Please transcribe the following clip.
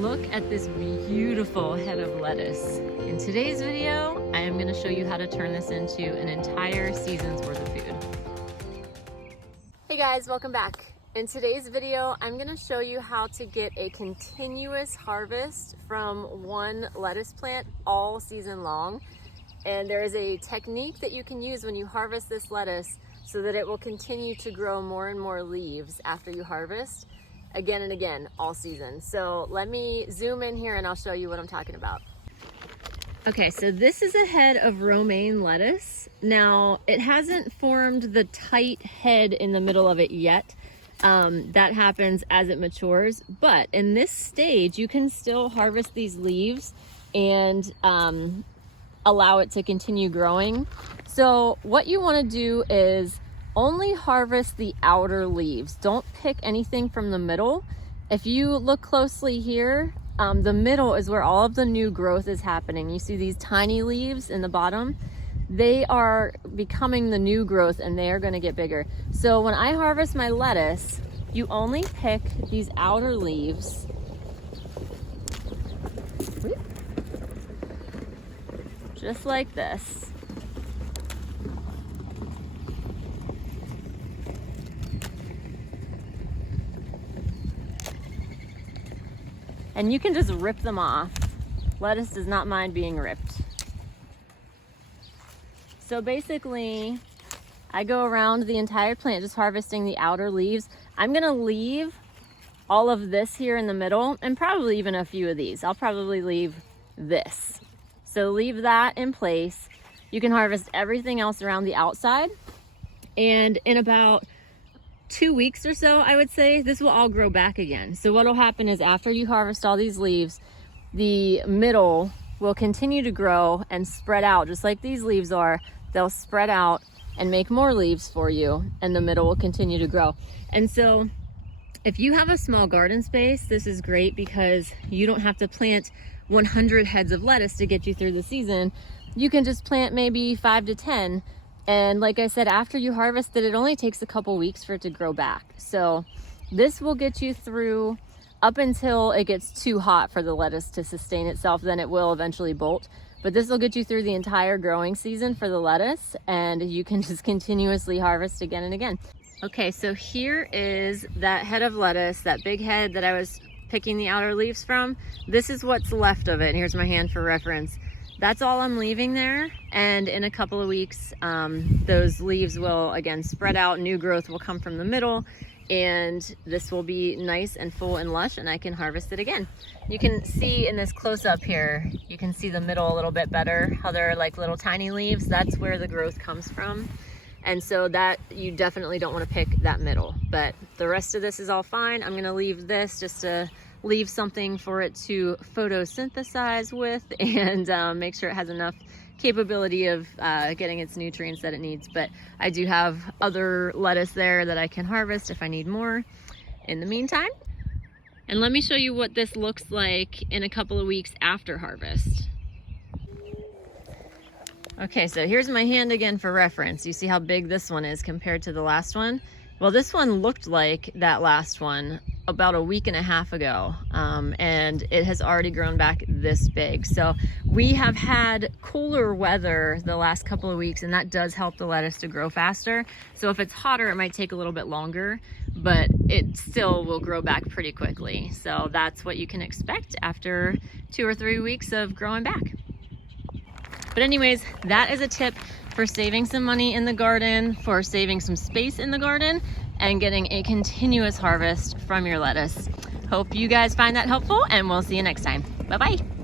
look at this beautiful head of lettuce. In today's video, I am going to show you how to turn this into an entire season's worth of food. Hey guys, welcome back. In today's video, I'm going to show you how to get a continuous harvest from one lettuce plant all season long. And there is a technique that you can use when you harvest this lettuce so that it will continue to grow more and more leaves after you harvest, again and again, all season. So let me zoom in here and I'll show you what I'm talking about. Okay, so this is a head of romaine lettuce. Now, it hasn't formed the tight head in the middle of it yet. That happens as it matures, but in this stage, you can still harvest these leaves and allow it to continue growing. So what you want to do is only harvest the outer leaves. Don't pick anything from the middle. If you look closely here, the middle is where all of the new growth is happening. You see these tiny leaves in the bottom? They are becoming the new growth and they are going to get bigger. So when I harvest my lettuce, you only pick these outer leaves. Just like this. And you can just rip them off. Lettuce does not mind being ripped. So basically, I go around the entire plant just harvesting the outer leaves. I'm gonna leave all of this here in the middle and probably even a few of these. I'll probably leave this. So leave that in place. You can harvest everything else around the outside. And in about 2 weeks or so, I would say, this will all grow back again. So what'll happen is after you harvest all these leaves, the middle will continue to grow and spread out just like these leaves are. They'll spread out and make more leaves for you, and the middle will continue to grow. And so if you have a small garden space, this is great because you don't have to plant 100 heads of lettuce to get you through the season. You can just plant maybe 5 to 10. And like I said, after you harvest it, it only takes a couple weeks for it to grow back. So this will get you through up until it gets too hot for the lettuce to sustain itself. Then it will eventually bolt. But this will get you through the entire growing season for the lettuce, and you can just continuously harvest again and again. Okay, so here is that head of lettuce, that big head that I was picking the outer leaves from. This is what's left of it. And here's my hand for reference. That's all I'm leaving there, and in a couple of weeks, those leaves will again spread out, new growth will come from the middle, and this will be nice and full and lush, and I can harvest it again. You can see in this close-up here, you can see the middle a little bit better, how they're like little tiny leaves. That's where the growth comes from, and so that you definitely don't want to pick that middle, but the rest of this is all fine. I'm gonna leave this just to leave something for it to photosynthesize with and make sure it has enough capability of getting its nutrients that it needs. But I do have other lettuce there that I can harvest if I need more in the meantime. And let me show you what this looks like in a couple of weeks after harvest. Okay, so here's my hand again for reference. You see how big this one is compared to the last one? Well, this one looked like that last one about a week and a half ago, and it has already grown back this big. So we have had cooler weather the last couple of weeks, and that does help the lettuce to grow faster. So if it's hotter, it might take a little bit longer, but it still will grow back pretty quickly. So that's what you can expect after 2 or 3 weeks of growing back. But anyways, that is a tip for saving some money in the garden, for saving some space in the garden, and getting a continuous harvest from your lettuce. Hope you guys find that helpful, and we'll see you next time. Bye-bye.